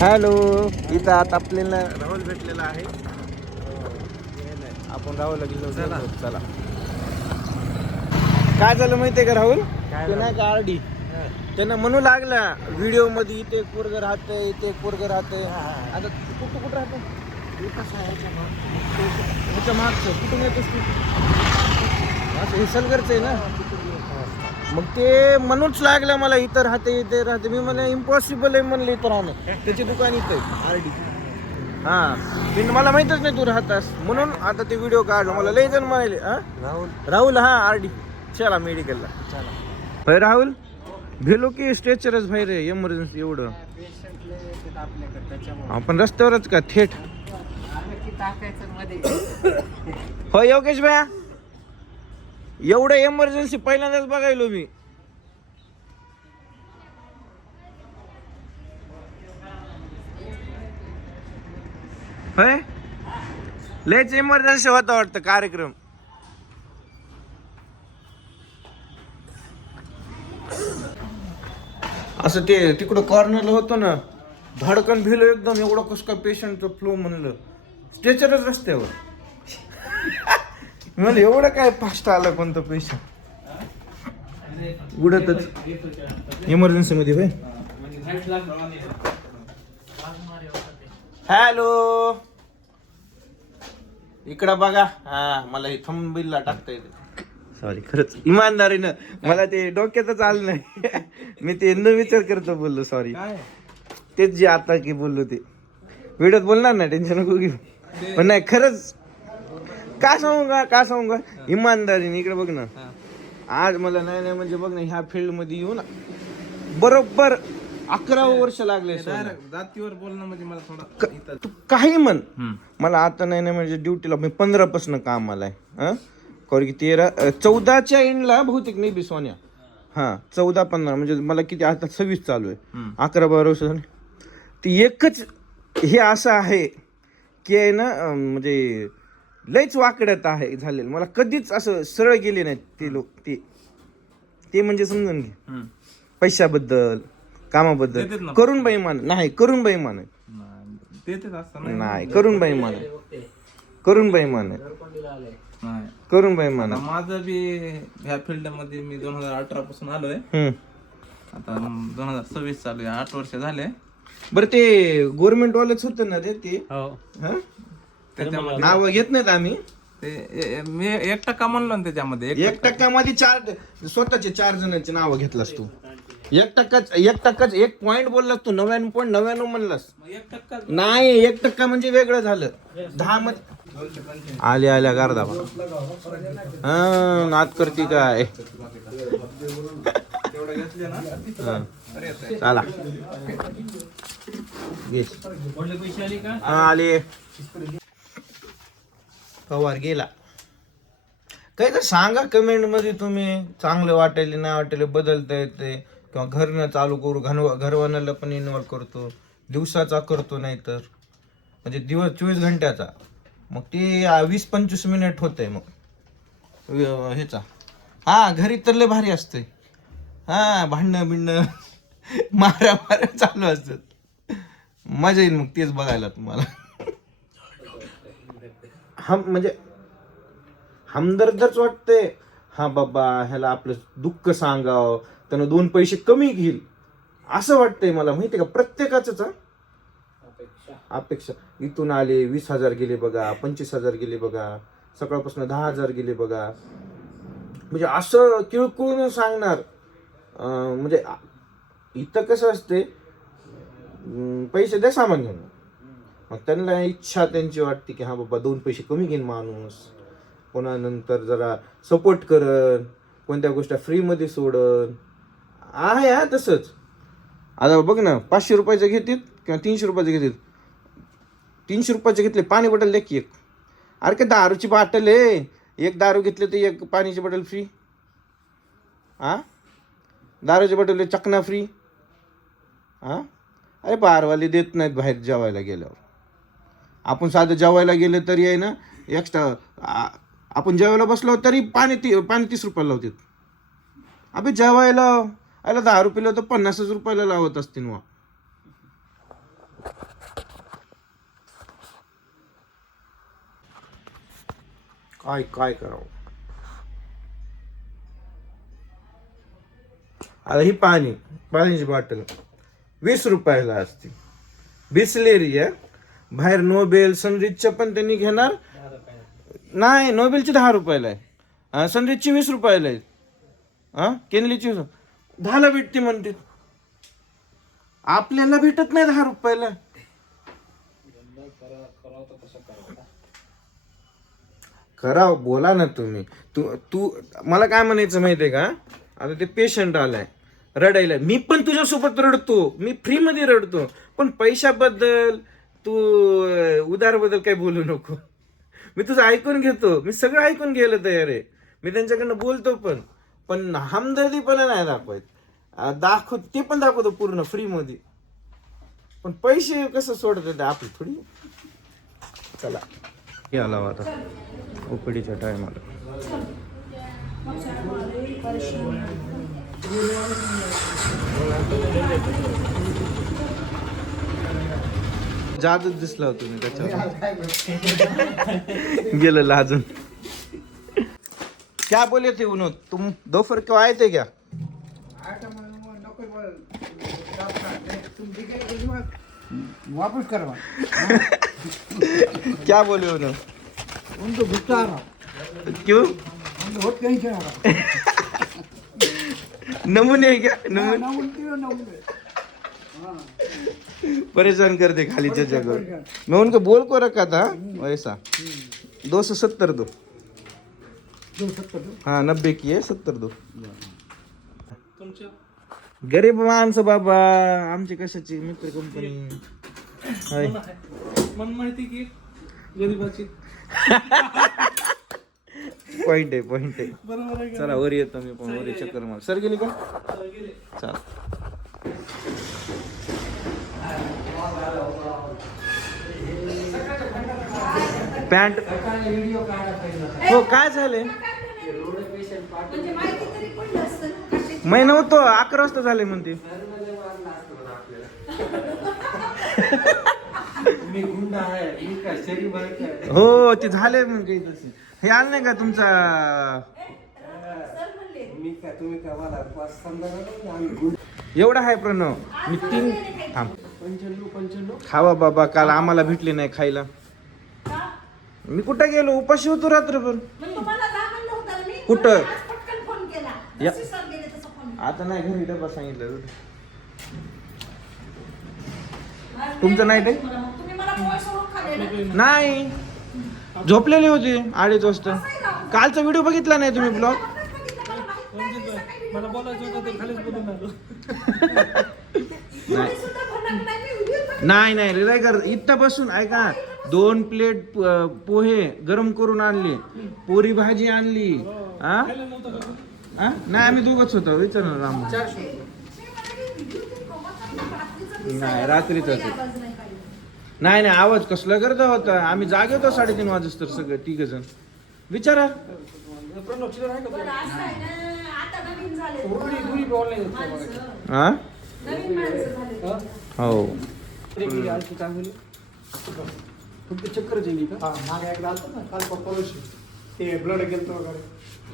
Hello, इथं आता आपल्याला राहुल भेटलेला आहे. आपण राहुलला गेलो. चला. काय झालं माहितीये का राहुल? ते नाही का आरडी त्यांना म्हणू लागला व्हिडिओ मध्ये इथे एक पोरग राहतंय, इथे एक पोरग राहतंय. आता कुठं राहतं? ह्याच्या मागचं कुठून येतोस तू? असं हिसलगरचं आहे ना. मग ते म्हणूच लागलं मला इथं राहते. मी मला इम्पॉसिबल आहे म्हणलं इथं राहणं. त्याची दुकान इथं आहे आरडी. हा, मला माहितच नाही तू राहतास म्हणून आता ते व्हिडिओ काढलो. मला लय जण म्हणाले राहुल हा आरडी चला मेडिकलला. भाई राहुल भेलो की स्ट्रेचरच भाई रे, एमर्जन्सी एवढं आपण रस्त्यावरच का थेट. हो योगेश भैया, एवढं एमर्जन्सी पहिल्यांदाच बघायलो मी. होय लयच इमर्जन्सी होता वाटतं कार्यक्रम. असं ते तिकडं कॉर्नरला होतं ना, धडकन भिलं एकदम. एवढं कसं काय पेशंटचं फ्लो म्हणलं, स्ट्रेचरच रस्त्यावर. म्हणलं एवढं काय फास्ट आलं कोणतं पेशंट उडतच इमर्जन्सी मध्ये. होय हॅलो, इकडं बघा. हा, मला हे थंबीला टाकता येते. सॉरी, खरंच इमानदारीनं मला ते डोक्यातच आलं नाही. मी ते न विचार करतो बोललो. सॉरी. तेच जे आता की बोललो ते व्हिडिओत बोलणार नाही, टेन्शन नको घेऊ. पण नाही खरंच का सांगू का इमानदारीने. इकडे बघ ना, आज मला नाही म्हणजे बघ ना, ह्या फील्ड मध्ये येऊन बरोबर 11 वर्ष लागले. जातीवर बोलणं म्हणजे मला थोडा तू काही म्हण, मला आता नाही म्हणजे ड्युटीला मी 15 पासून काम आलाय. कारण की 14च्या एंडला बहुतेक मे बी सोन्या. हा 14-15 म्हणजे मला किती आता 26 चालू आहे. 11-12 वर्ष झाली. ती एकच हे असं आहे की आहे ना, म्हणजे लयच वाकड्यात आहे झालेलं. मला कधीच असं सरळ गेले नाहीत ते लोक. ते म्हणजे समजून घे, पैशाबद्दल कामाबद्दल करून बेईमान नाही, करून बेईमान नाही, करून बेईमान माझं बी ह्या फील्ड मध्ये मी 2018 पासून आलोय. आता 2026 चालू आहे, 8 वर्ष झाले. बरं ते गव्हर्नमेंट वालेच होते ना रे ते. त्याच्यामध्ये नाव घेत नाहीत आम्ही. ते मी 1% म्हणलो ना त्याच्यामध्ये. 1% मध्ये स्वतःचे 4 जणांची नावं घेतलास तू. 1% 1 पॉइंट बोललास तू. 99.99 म्हणलास. 1% नाही, 1% म्हणजे वेगळं झालं. 10 मध्ये आल्या गारदा नाद करती काय. चला आले. पवार गेला. काही तर सांगा कमेंट मध्ये तुम्ही. चांगलं वाटेल नाही वाटेल बदलता येते, किंवा घरनं चालू करू, घरवानाला पण इन्व्हॉल्व करतो, दिवसाचा करतो, नाही तर म्हणजे दिवस 24 घंट्याचा. मग ते 20-25 मिनिट होतंय मग ह्याचा. हा घरी तर लय भारी असतंय. हा भांडणं बिंडणं मारा चालू असतात. मजा येईल मग तेच बघायला तुम्हाला. म्हणजे हमदर्दच वाटते. हा बाबा ह्याला आपलं दुःख सांगावं, त्यानं 2 पैसे कमी घेईल असं वाटतंय मला. माहितीये का, प्रत्येकाच अपेक्षा. इथून आले 20,000 गेले बघा, 25,000 गेले बघा, सकाळपासून 10,000 गेले बघा. म्हणजे असं किळकुळून सांगणार. म्हणजे इथं कसं असते, पैसे द्या सामान घेऊन. मग त्यांना इच्छा त्यांची वाटते की हा बाबा 2 पैसे कमी घेईन माणूस, पुन्हा नंतर जरा सपोर्ट करन, कोणत्या गोष्टी फ्रीमध्ये सोडन. आहे हा तसंच. आता बघ ना, 500 रुपयाचं घेतात किंवा 300 रुपयाचं घेतात. 300 रुपयाचे घेतले पाणी बॉटल द्या की एक. अरे का दारूची बॉटल आहे, एक दारू घेतले तर एक पाण्याची बॉटल फ्री. दारूची बॉटल चकना फ्री. अरे बारवाले देत नाहीत बाहेर जेवायला गेल्यावर. आपण साधं जेवायला गेलं तरी आहे ना, एक्स्ट्रा आपण जेवायला बसलो तरी पाणी 30 रुपयाला लावतात. अबे जेवायला 10 रुपयाला तर 50 रुपयाला लावत असतील. मग काय करावं. आता ही पाण्याची बॉटल 20 रुपयाला असते. बिसलेरी आहे. बाहेर नोबेल सनरिचच्या पण त्यांनी घेणार नाही. नोबेलची 10 रुपयाला आहे. सनरिचची 20 रुपयाला आहे. केनलीची 10ला भेटते म्हणते. आपल्याला भेटत नाही 10 रुपयाला. करा बोला ना तुम्ही. तू मला काय म्हणायचं माहितीये का. आता ते पेशंट आलाय रडायला. मी पण तुझ्यासोबत रडतो. मी फ्री मध्ये रडतो. पण पैशाबद्दल तू उदारबद्दल काही बोलू नको. मी तुझं ऐकून घेतो. मी सगळं ऐकून घ्यायला तयार आहे. मी त्यांच्याकडनं बोलतो पण हमदर्दीपणा नाही दाखवत. ते पण दाखवतो पूर्ण फ्री मध्ये. पण पैसे कसं सोडतात आपली थोडी. चला आला आता ओपीडीच्या टायमाला. जादूच दिसला होता मी त्याच्यावर. गेलं लाजून. क्या बोले थे उन्होंने. तुम दोपहर क्यों आए थे क्या. वापस करवा. क्या बोले उन्होंने. उनको गुस्सा आ रहा. क्यों उनको बहुत टेंशन आ रहा. नमूने है क्या. नमूने ना उनके परेशान करते खाली जगह को. मैं उनको बोल को रखा था वैसा. 270 दो. 270. हाँ 90 की है 70 दो. तुमच्या गरीब माणसं बाबा आमची कशाची मित्र कंपनी. मन माहिती की गरीबाची. पॉइंट आहे. बरोबर आहे. चला वर येतो मी पण. वर चक्कर मार. सर गेली का. चला पॅन्ट. हो काय झाले. मी नव्हतो. 11 वाजता झाले म्हणते. हो ते झाले मग काही तसे. हे आलं नाही का तुमचा. एवढा आहे प्रणव. मी 3 थांब. खावा बाबा. काल आम्हाला भेटले नाही खायला. मी कुठं गेलो. उपाशी होतो रात्रभर. कुठं या. आता नाही घरी डबा सांगितलं. तुमचं नाही ते नाही. झोपलेले होते 2:30 वाजता. कालचा व्हिडिओ बघितला नाही तुम्ही ब्लॉग. मला बोलायचं होतं ते खालीच बोलून आलो. नाही रिलाय कर. इथं बसून ऐका. 2 प्लेट पोहे गरम करून आणले. पोरी भाजी आणली. नाही आम्ही दोघच होतो. विचार ना राम. नाही रात्रीच नाही आवाज कसला करता होता. आम्ही जागे होतो 3:30 वाजता तर सगळे 3 जण. विचारा. हा हो. फक्त चक्कर गेली का. मागे एकदा आलतो ना काल परवाशी. ते ब्लड गेलतो वगैरे.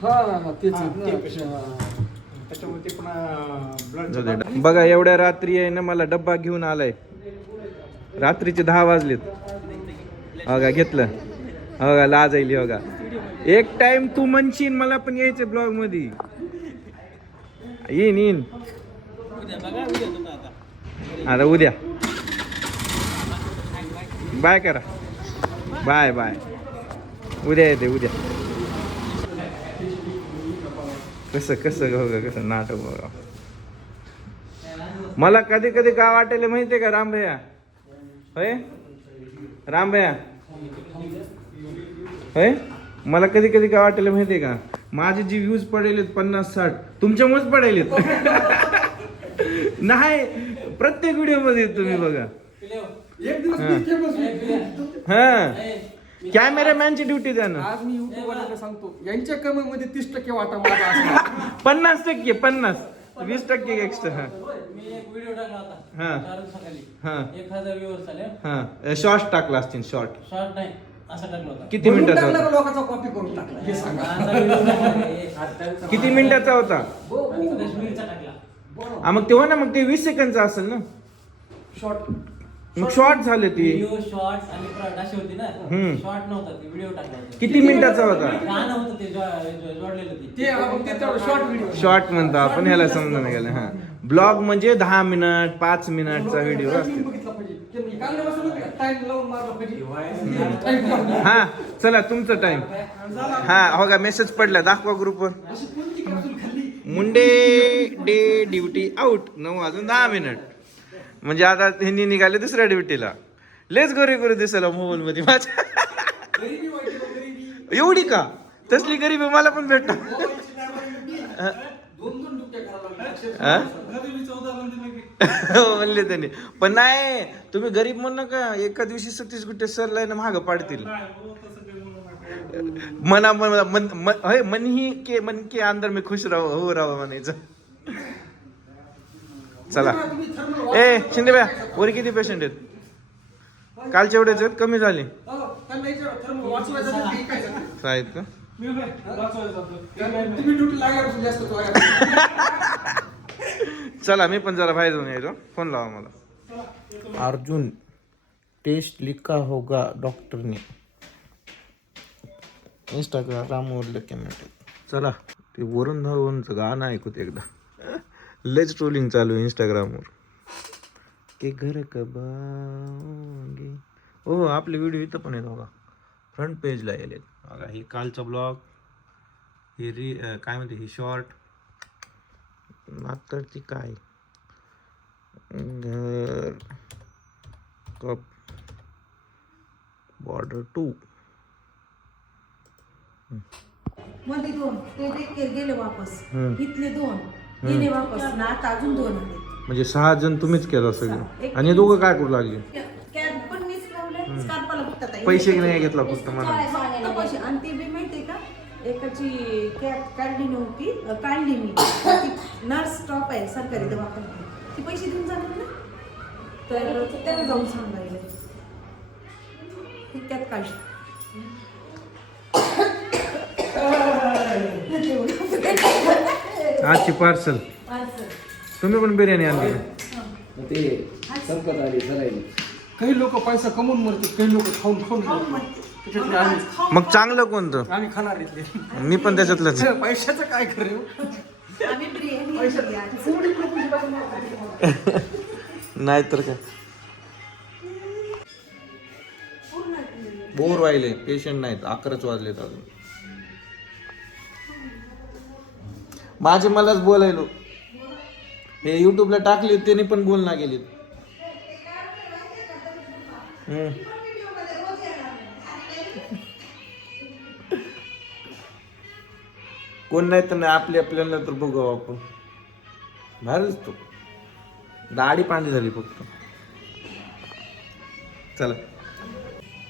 हा तेच त्याच्यामुळे ते पण ब्लड. बघा एवढ्या रात्री आहे ना मला डब्बा घेऊन आलाय. रात्रीचे 10 वाजलेत. बघा घेतलं. बघा लाज आली. बघा एक टाइम तू म्हणशील मला पण यायचं ब्लॉग मध्ये. येईन आता उद्या. बाय करा. बाय उद्या येते. उद्या कसं नाटक बघा. मला कधी गाव वाटायला माहितीये का राम भैया. होय राम भैया. होय मला कधी गाव वाटायला माहितीये का. माझे जे व्ह्यूज पडेलेत 50-60 तुमच्यामुळेच पडेलेत. नाही प्रत्येक व्हिडिओ मध्ये तुम्ही बघा. कॅमेरामॅनची ड्युटी द्या ना. आज मी युट्यूबवाल्याला सांगतो यांच्या कमेंटमध्ये 30% वाटा माझा असणार. 50% 20% एक्स्ट्रा. मी एक व्हिडिओ टाकला होता हा सकाळी. हा 1000 व्ह्यूअर्स आले. हा शॉर्ट टाकला असतील. शॉर्ट शॉर्ट नाही असा टाकला होता. किती मिनिटाचा टाकला होता? का लोकांचा कॉपी करून टाकला हे सांगा. असा video टाकला. किती मिनिटाचा होता? आणि काश्मीरचा टाकला. हा मग तेव्हा ना मग ते 20 सेकंदचा असेल ना. शॉर्ट मग शॉर्ट झाले ती. व्हिडिओ शॉर्ट्स आणि प्रॉड अशी होती ना. हम्म. शॉर्ट नव्हता ते व्हिडिओ टाकला होता. किती मिनिटाचा होता? गाणं होतं ते जोडलेलं ते आपण ते शॉर्ट व्हिडिओ शॉर्ट म्हणतो आपण, ह्याला समजून गेलं. हा ब्लॉग म्हणजे 10 मिनिट 5 मिनिटचा व्हिडिओ असतो. बघितला पाहिजे काल टाइम लावून मारला पाहिजे टाइम लावून. हा चला तुमचं टाइम. हा हो का मेसेज पडला दाखवा ग्रुपवर. अशी कोणती कॅप्सूल खाल्ली मुंडे डे ड्युटी आउट 9 वाजून 10 मिनिट. म्हणजे आता हिंदी निघाले दुसऱ्या ड्युटीला. लेच गोरी गोरी दिसायला मोबाईल मध्ये माझ्या. गरीबी वाईट आहे, गरीबी एवढी का? तसली गरीबी मला पण भेटत. दोन डुबक्या करायला हा? गरिबीचं उदाहरण दिलं की हो म्हणले त्यांनी. पण नाही तुम्ही गरीब म्हणू नका. एका दिवशी 36 गुटे सरलाय ना महाग पाडतील. नाही हो, तसं काही म्हणू नका. मना मन के अंदर मी खुश राहू हो राहू म्हणायचं. चला ए शिंदे भैया वर किती पेशंट आहेत? कालच्या एवढेच आहेत कमी झाले आहेत का? मी होय, वाचवायला जातो. तुम्ही ड्युटी लागल्यापासून जास्त तो आहे. चला मी पण जरा बाहेर जाऊन यायचो. फोन लावा मला. अर्जुन टेस्ट लिखा होगा डॉक्टर ने इंस्टाग्रामवर कमेंट. चला ते वरुण धवनचं गाणं ऐकूत एकदा. लेच ट्रोलिंग चालू आहे इंस्टाग्रामवर. के घर कबाओगे. हो आपले व्हिडिओ इथं पण आहेत बघा. फ्रंट पेजला येले बघा. ही कालचा ब्लॉग, ही काय म्हणते ही शॉर्ट मात्र ती काय घर कप बॉर्डर 2. मध्ये 2 ते गेले वापस. हम्म. इथले 2 गेले वापस ना आता अजून 2 आले. म्हणजे 6 जण तुम्हीच केला सगळे. आणि हे दोघं काय करू लागले? कॅब पण मीच लावले स्कार्पाला फक्त आता. पैसे नाही घेतला फक्त मला. फक्त पैसे. आणि ते बी माहितीये का एकाची कॅब काढली नव्हती काढली मी. ती नर्स स्टॉप आहे सरकारी दवाखान्यात. ती पैसे देऊन जाणार ना तर त्याला जाऊन सांगायला ती कॅब काढली. आजची पार्सल. तुम्ही पण बिर्याणी आणली ना? काही लोक पैसा कमवून मरते, काही लोक खाऊन खाऊन मरतात. त्याच्यातले आम्ही मग चांगलं कोणतं? आम्ही खाणार इथले. मी पण त्याच्यातलंच. पैशाचं काय खरं? आम्ही बिर्याणी आणली आज. नाहीतर काय. बोर व्हायले पेशंट नाहीत. 11च वाजलेत अजून. माझे मलाच बोलायलो. हे युट्यूबला टाकले त्याने पण बोलना गेले. कोण नाही तर नाही आपल्याला तर बघू आपण. भारीच तो दाढी पांढरी झाली फक्त. चला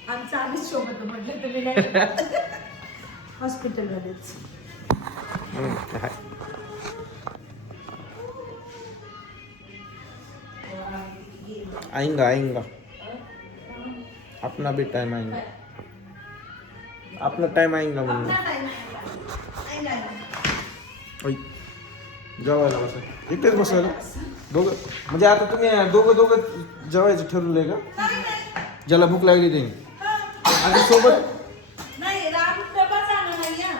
आमचं आम्हीच सोबत म्हटलं तुम्ही नाही हॉस्पिटलमध्येच. आएंगा अपना भी टाइम आएंगा. अपना टाइम आएंगा म्हणून. जेवायला बसा. इथेच बसायला दोघं. म्हणजे आता तुम्ही दोघं जेवायचं ठरवलंय का? ज्याला भूक लागली ते आणि सोबत नाही राम डबाच आणा नाही या.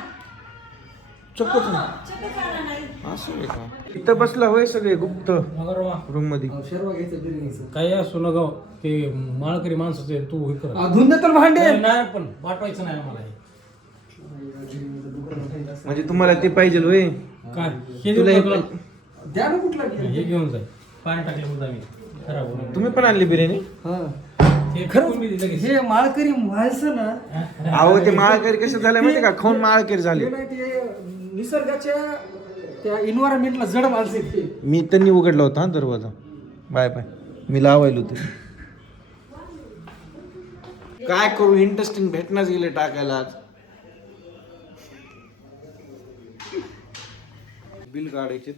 चक्कच ना. चकच आणा नाही. असं आहे का? इथं बसला होय सगळे गुप्त रूम मध्ये. काही असो ना गाव ते माळकरी माणसाचे आहे, तू हे कर धुंद तर भांडे नाही पण पाठवायचं नाही आम्हाला हे. म्हणजे तुम्हाला ते पाहिजे होय. काय हे तुला देऊ हे का? द्या ना कुठला हे घेऊन जाय पाणी टाकले मुद्दा मी खराब होणार. तुम्ही पण आणली बिर्याणी? हे खरं मी दिलं की हे माळकरी माणसं ना अहो ते माळकरी कसं झालं माहिती का? खाऊन माळकरी झाले. हे नाही ते निसर्गाच्या त्या इन्व्हायरमेंटला जड माणसं आहेत ते. मी त्यांनी उघडला होता हा दरवाजा. Bye bye. मी लावायला होते. काय करू इंटरेस्टिंग भेटण्याच गेले टाकायला आज. बिल काढायचे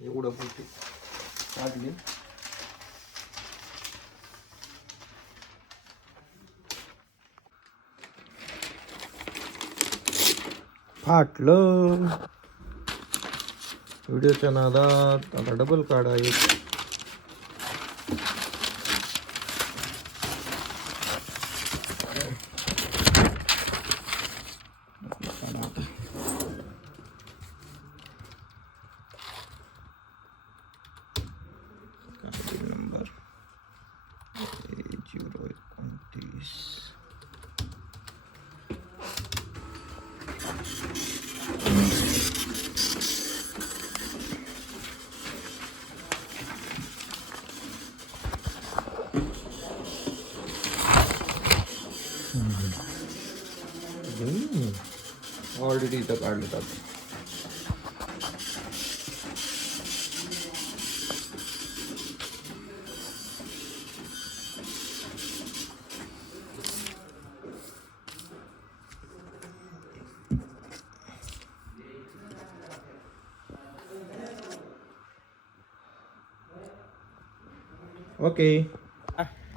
एवढं पुरते काढले. फाटलं व्हिडिओच्या नादात आता डबल काढा एक. नंबर 029. ऑलरेडी इथं काढलं जातं. ओके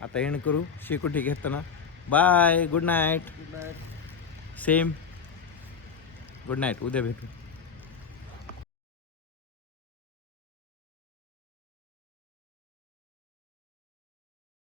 आता एंड करू शेकोटी घेताना. Bye good night. Same good night. उद्या भेटू.